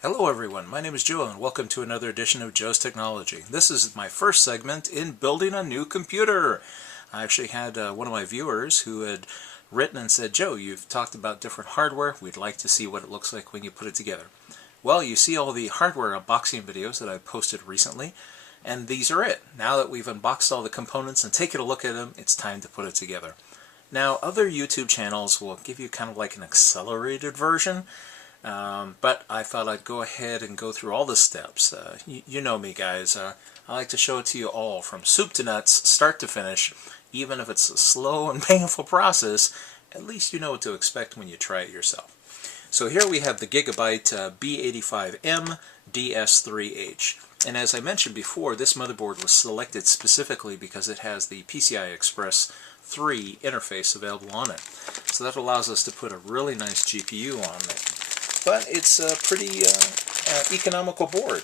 Hello everyone, my name is Joe and welcome to another edition of Joe's Technology. This is my first segment in building a new computer. I actually had one of my viewers who had written and said, Joe, you've talked about different hardware, we'd like to see what it looks like when you put it together. Well, you see all the hardware unboxing videos that I posted recently, and these are it. Now that we've unboxed all the components and taken a look at them, it's time to put it together. Now, other YouTube channels will give you kind of like an accelerated version, but I thought I'd go ahead and go through all the steps. You know me, guys. I like to show it to you all from soup to nuts, start to finish. Even if it's a slow and painful process, at least you know what to expect when you try it yourself. So here we have the Gigabyte B85M-DS3H. And as I mentioned before, this motherboard was selected specifically because it has the PCI Express 3 interface available on it. So that allows us to put a really nice GPU on it. But it's a pretty economical board.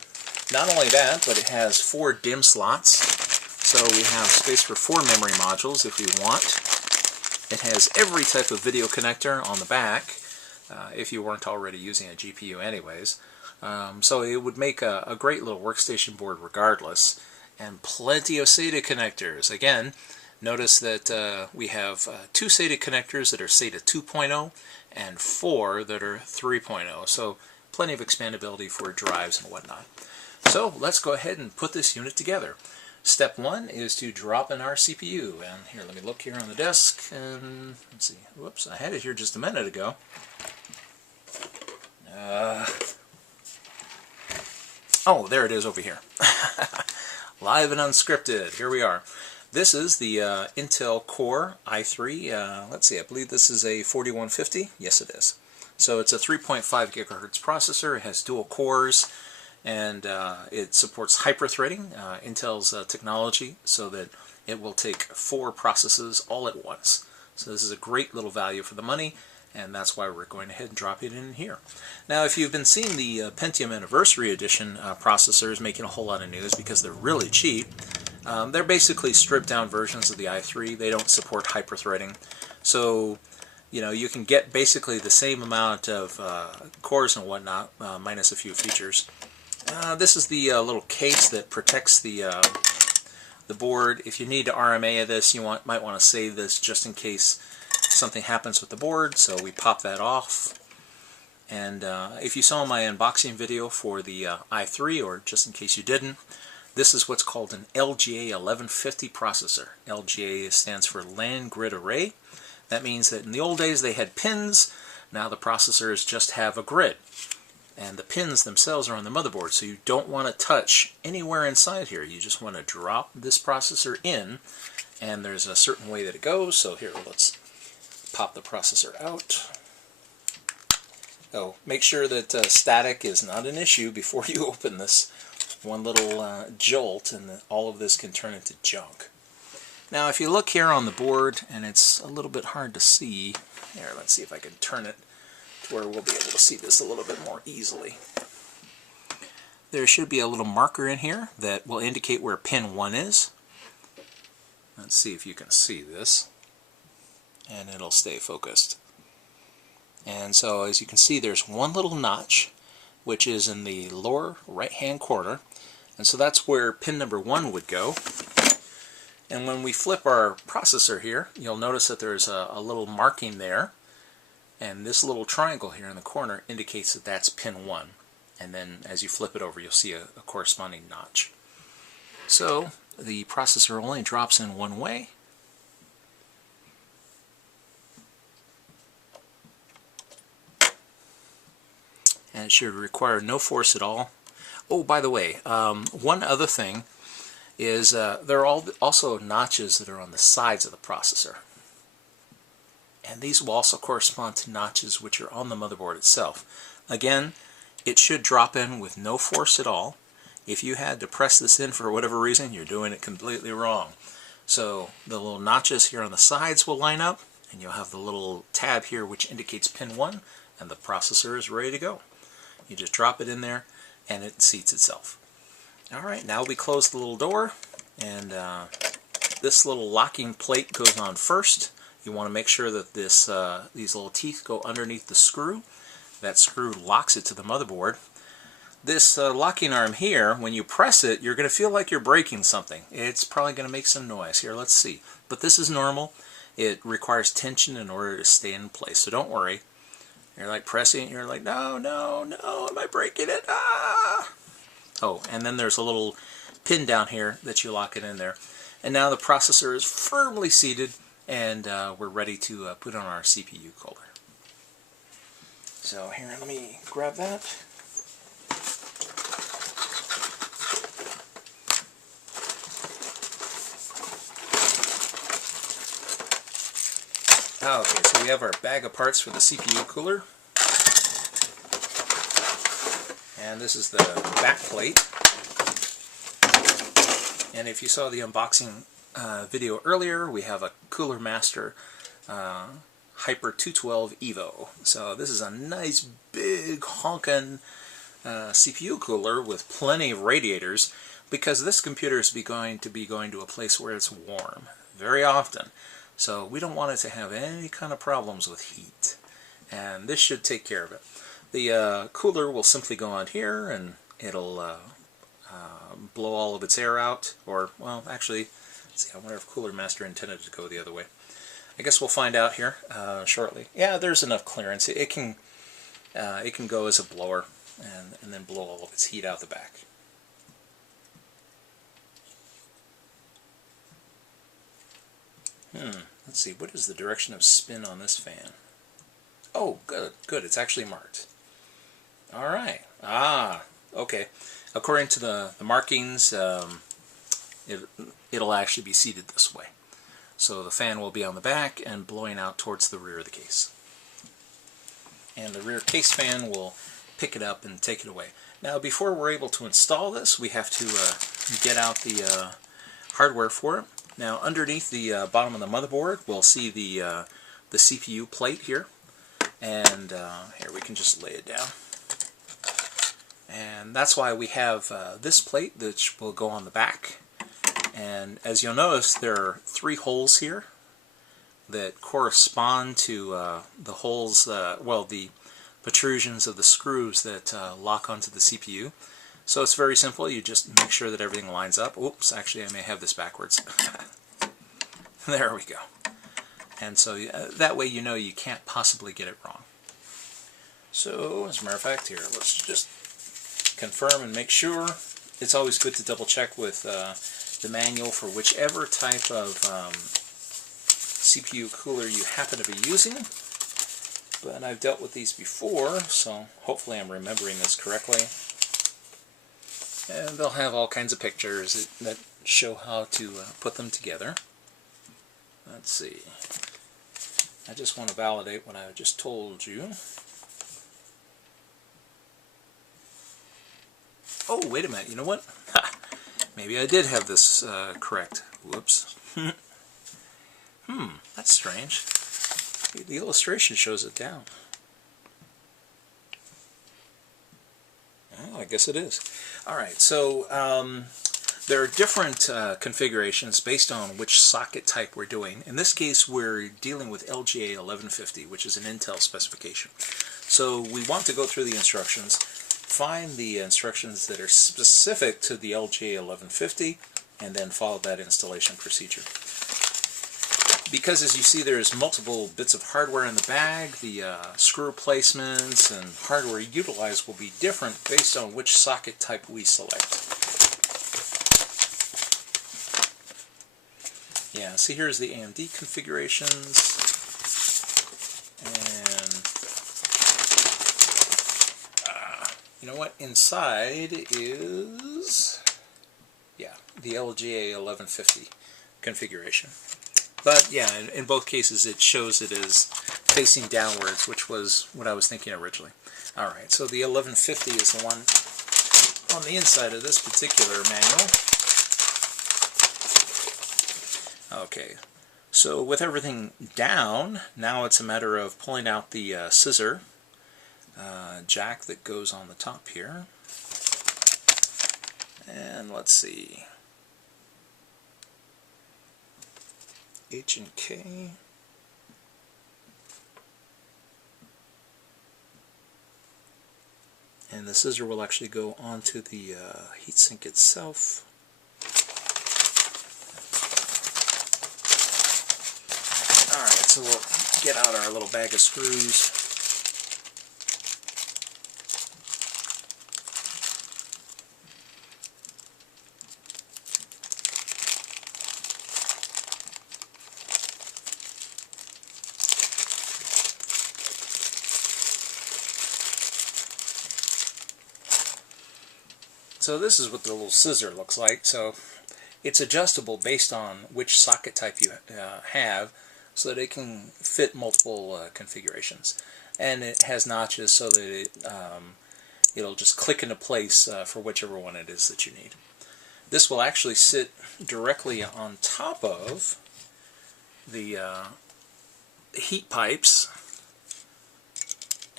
Not only that, but it has 4 DIMM slots. So we have space for 4 memory modules if we want. It has every type of video connector on the back, if you weren't already using a GPU anyways. So it would make a great little workstation board regardless. And plenty of SATA connectors. Again, notice that we have 2 SATA connectors that are SATA 2.0 and 4 that are 3.0. So plenty of expandability for drives and whatnot. So let's go ahead and put this unit together. Step 1 is to drop in our CPU. And here, let me look here on the desk. And let's see. Whoops, I had it here just a minute ago. Oh, there it is over here. Live and unscripted. Here we are. This is the Intel Core i3. Let's see, I believe this is a 4150. Yes, it is. So it's a 3.5 gigahertz processor. It has dual cores, and it supports hyper-threading, Intel's technology, so that it will take 4 processes all at once. So this is a great little value for the money, and that's why we're going ahead and drop it in here. Now, if you've been seeing the Pentium Anniversary Edition processors making a whole lot of news because they're really cheap, they're basically stripped down versions of the i3. They don't support hyper-threading. So, you know, you can get basically the same amount of cores and whatnot, minus a few features. This is the little case that protects the board. If you need to RMA this, you might want to save this just in case something happens with the board. So we pop that off. And if you saw my unboxing video for the i3, or just in case you didn't, this is what's called an LGA 1150 processor. LGA stands for Land Grid Array. That means that in the old days they had pins. Now the processors just have a grid. And the pins themselves are on the motherboard, so you don't want to touch anywhere inside here. You just want to drop this processor in, and there's a certain way that it goes. So here, let's pop the processor out. Oh, make sure that static is not an issue before you open this. One little jolt and all of this can turn into junk. Now if you look here on the board, and it's a little bit hard to see, here, let's see if I can turn it to where we'll be able to see this a little bit more easily. There should be a little marker in here that will indicate where pin 1 is. Let's see if you can see this, and it'll stay focused. And so as you can see, there's one little notch which is in the lower right hand corner, and so that's where pin number 1 would go. And when we flip our processor here, you'll notice that there's a little marking there, and this little triangle here in the corner indicates that that's pin 1. And then as you flip it over, you'll see a corresponding notch. So the processor only drops in one way. And it should require no force at all. Oh, by the way, one other thing is there are also notches that are on the sides of the processor. And these will also correspond to notches which are on the motherboard itself. Again, it should drop in with no force at all. If you had to press this in for whatever reason, you're doing it completely wrong. So the little notches here on the sides will line up, and you'll have the little tab here which indicates pin 1, and the processor is ready to go. You just drop it in there and it seats itself. Alright, now we close the little door, and this little locking plate goes on first. You want to make sure that these little teeth go underneath the screw. That screw locks it to the motherboard. This locking arm here, when you press it, you're going to feel like you're breaking something. It's probably going to make some noise. Here, let's see. But this is normal. It requires tension in order to stay in place, so don't worry. You're like pressing it, you're like, no, no, no, am I breaking it? Ah! Oh, and then there's a little pin down here that you lock it in there. And now the processor is firmly seated, and we're ready to put on our CPU cooler. So here, let me grab that. Okay, so we have our bag of parts for the CPU cooler. And this is the back plate. And if you saw the unboxing video earlier, we have a Cooler Master Hyper 212 Evo. So this is a nice big honkin' CPU cooler with plenty of radiators, because this computer is going to be going to a place where it's warm very often. So we don't want it to have any kind of problems with heat. And this should take care of it. The cooler will simply go on here, and it'll blow all of its air out. Or, well, actually, let's see, I wonder if Cooler Master intended to go the other way. I guess we'll find out here shortly. Yeah, there's enough clearance. It can go as a blower and then blow all of its heat out the back. Let's see, what is the direction of spin on this fan? Oh, good, good, it's actually marked. Alright, okay. According to the markings, it'll actually be seated this way. So the fan will be on the back and blowing out towards the rear of the case. And the rear case fan will pick it up and take it away. Now, before we're able to install this, we have to get out the hardware for it. Now, underneath the bottom of the motherboard, we'll see the CPU plate here. And here, we can just lay it down. And that's why we have this plate that will go on the back. And as you'll notice, there are 3 holes here that correspond to the holes, well, the protrusions of the screws that lock onto the CPU. So it's very simple. You just make sure that everything lines up. Oops, actually I may have this backwards. There we go. And so that way you know you can't possibly get it wrong. So, as a matter of fact, here, let's just confirm and make sure. It's always good to double check with the manual for whichever type of CPU cooler you happen to be using. But I've dealt with these before, so hopefully I'm remembering this correctly. And they'll have all kinds of pictures that show how to put them together. Let's see. I just want to validate what I just told you. Oh, wait a minute. You know what? Maybe I did have this correct. Whoops. That's strange. The illustration shows it down. Oh, I guess it is. Alright, so there are different configurations based on which socket type we're doing. In this case, we're dealing with LGA 1150, which is an Intel specification. So we want to go through the instructions, find the instructions that are specific to the LGA 1150, and then follow that installation procedure. Because, as you see, there's multiple bits of hardware in the bag, the screw placements and hardware utilized will be different based on which socket type we select. Yeah, see, here's the AMD configurations. And you know what? Inside is, yeah, the LGA 1150 configuration. But yeah, in both cases it shows it is facing downwards, which was what I was thinking originally. Alright, so the 1150 is the one on the inside of this particular manual. Okay, so with everything down, now it's a matter of pulling out the scissor jack that goes on the top here. And let's see. H and K. And the scissor will actually go onto the heatsink itself. Alright, so we'll get out our little bag of screws. So this is what the little scissor looks like. So it's adjustable based on which socket type you have, so that it can fit multiple configurations. And it has notches so that it'll just click into place for whichever one it is that you need. This will actually sit directly on top of the heat pipes.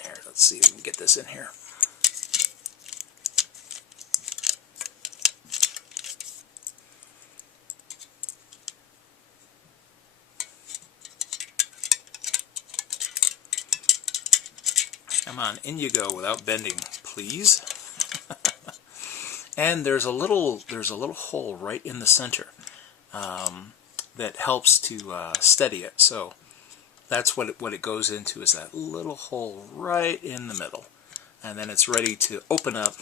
Here, let's see if we can get this in here. Come on, in you go without bending, please. And there's a little hole right in the center that helps to steady it. So that's what it goes into, is that little hole right in the middle, and then it's ready to open up,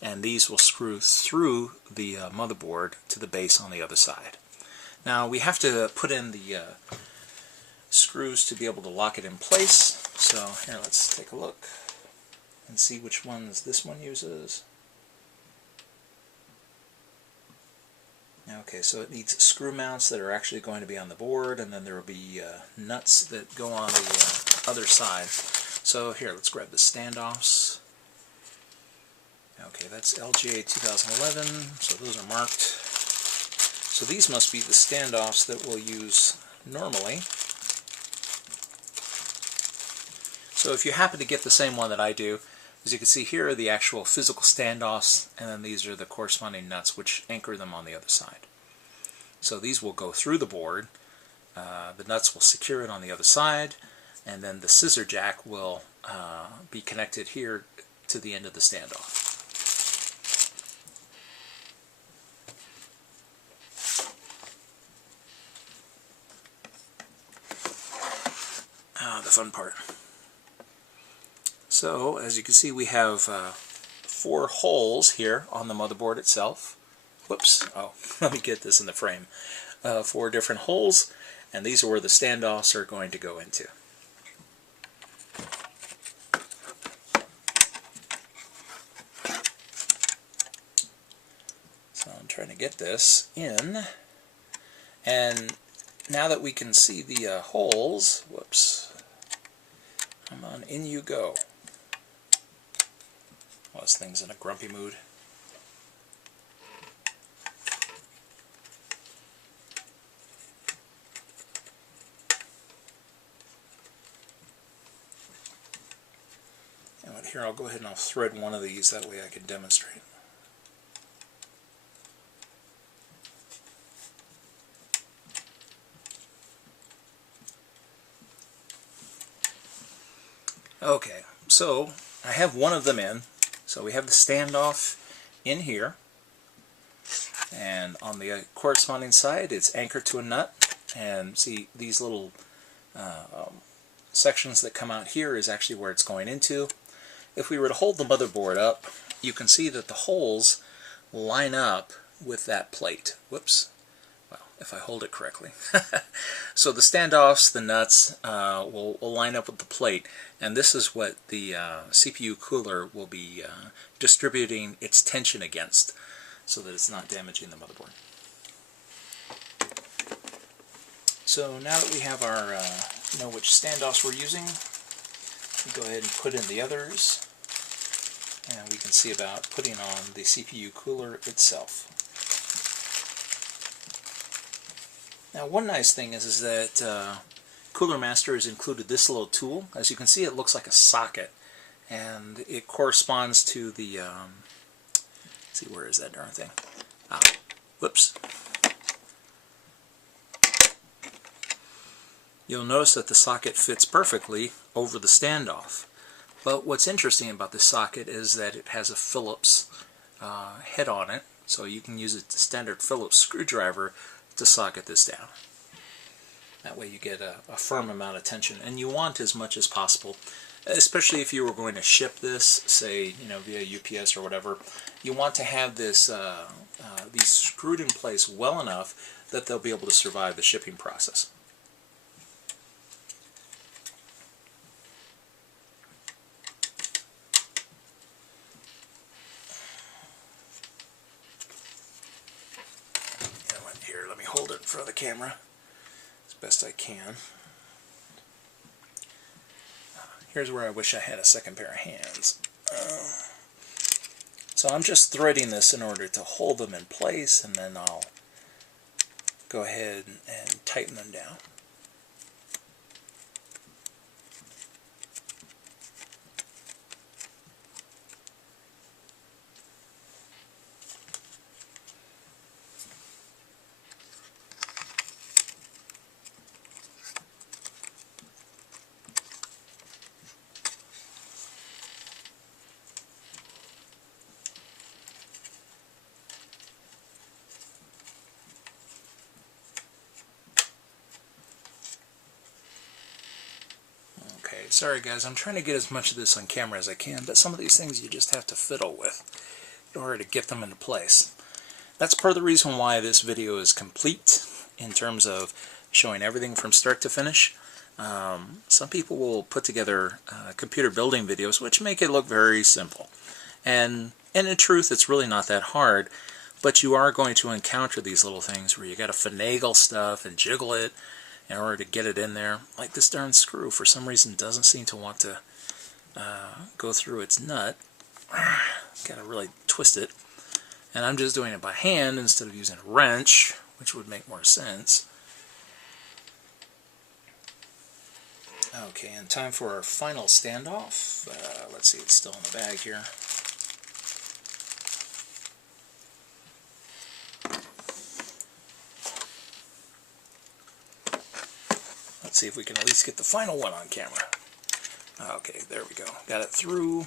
and these will screw through the motherboard to the base on the other side. Now we have to put in the screws to be able to lock it in place. So here, let's take a look and see which ones this one uses. Okay, so it needs screw mounts that are actually going to be on the board, and then there will be nuts that go on the other side. So here, let's grab the standoffs. Okay, that's LGA 2011, so those are marked. So these must be the standoffs that we'll use normally. So if you happen to get the same one that I do, as you can see, here are the actual physical standoffs, and then these are the corresponding nuts which anchor them on the other side. So these will go through the board, the nuts will secure it on the other side, and then the scissor jack will be connected here to the end of the standoff. The fun part. So, as you can see, we have 4 holes here on the motherboard itself. Whoops, oh, let me get this in the frame. 4 different holes, and these are where the standoffs are going to go into. So I'm trying to get this in, and now that we can see the holes, whoops, come on, in you go. Well, this thing's in a grumpy mood. And here, I'll go ahead and I'll thread one of these, that way I can demonstrate. Okay, so I have one of them in. So we have the standoff in here, and on the corresponding side it's anchored to a nut, and see these little sections that come out here is actually where it's going into. If we were to hold the motherboard up, you can see that the holes line up with that plate. Whoops. Well, if I hold it correctly. So the standoffs, the nuts, will line up with the plate, and this is what the CPU cooler will be distributing its tension against, so that it's not damaging the motherboard. So now that we have our know which standoffs we're using, we go ahead and put in the others, and we can see about putting on the CPU cooler itself. Now, one nice thing is that Cooler Master has included this little tool. As you can see, it looks like a socket, and it corresponds to the, let's see, where is that darn thing? Ah, whoops. You'll notice that the socket fits perfectly over the standoff. But what's interesting about this socket is that it has a Phillips head on it, so you can use a standard Phillips screwdriver to socket this down. That way you get a firm amount of tension, and you want as much as possible, especially if you were going to ship this, say, via UPS or whatever. You want to have this these screwed in place well enough that they'll be able to survive the shipping process. Here, let me hold it in front of the camera as best I can. Here's where I wish I had a second pair of hands. So I'm just threading this in order to hold them in place, and then I'll go ahead and tighten them down. Sorry guys, I'm trying to get as much of this on camera as I can, but some of these things you just have to fiddle with in order to get them into place. That's part of the reason why this video is complete in terms of showing everything from start to finish. Some people will put together computer building videos which make it look very simple. And in truth, it's really not that hard, but you are going to encounter these little things where you got to finagle stuff and jiggle it in order to get it in there. Like this darn screw, for some reason, doesn't seem to want to go through its nut. Gotta really twist it. And I'm just doing it by hand instead of using a wrench, which would make more sense. Okay, and time for our final standoff. Let's see, it's still in the bag here. Let's see if we can at least get the final one on camera. Okay, there we go. Got it through.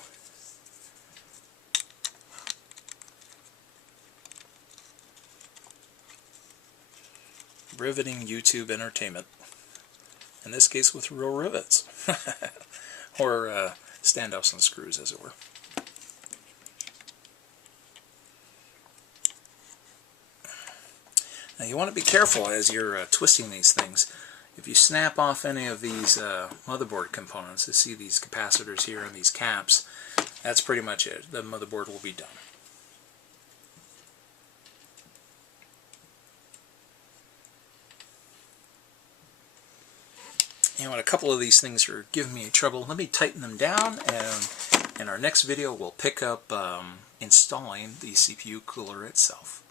Riveting YouTube entertainment. In this case with real rivets. Or standoffs and screws, as it were. Now you want to be careful as you're twisting these things. If you snap off any of these motherboard components, you see these capacitors here and these caps, that's pretty much it. The motherboard will be done. You know, a couple of these things are giving me trouble. Let me tighten them down, and in our next video we'll pick up installing the CPU cooler itself.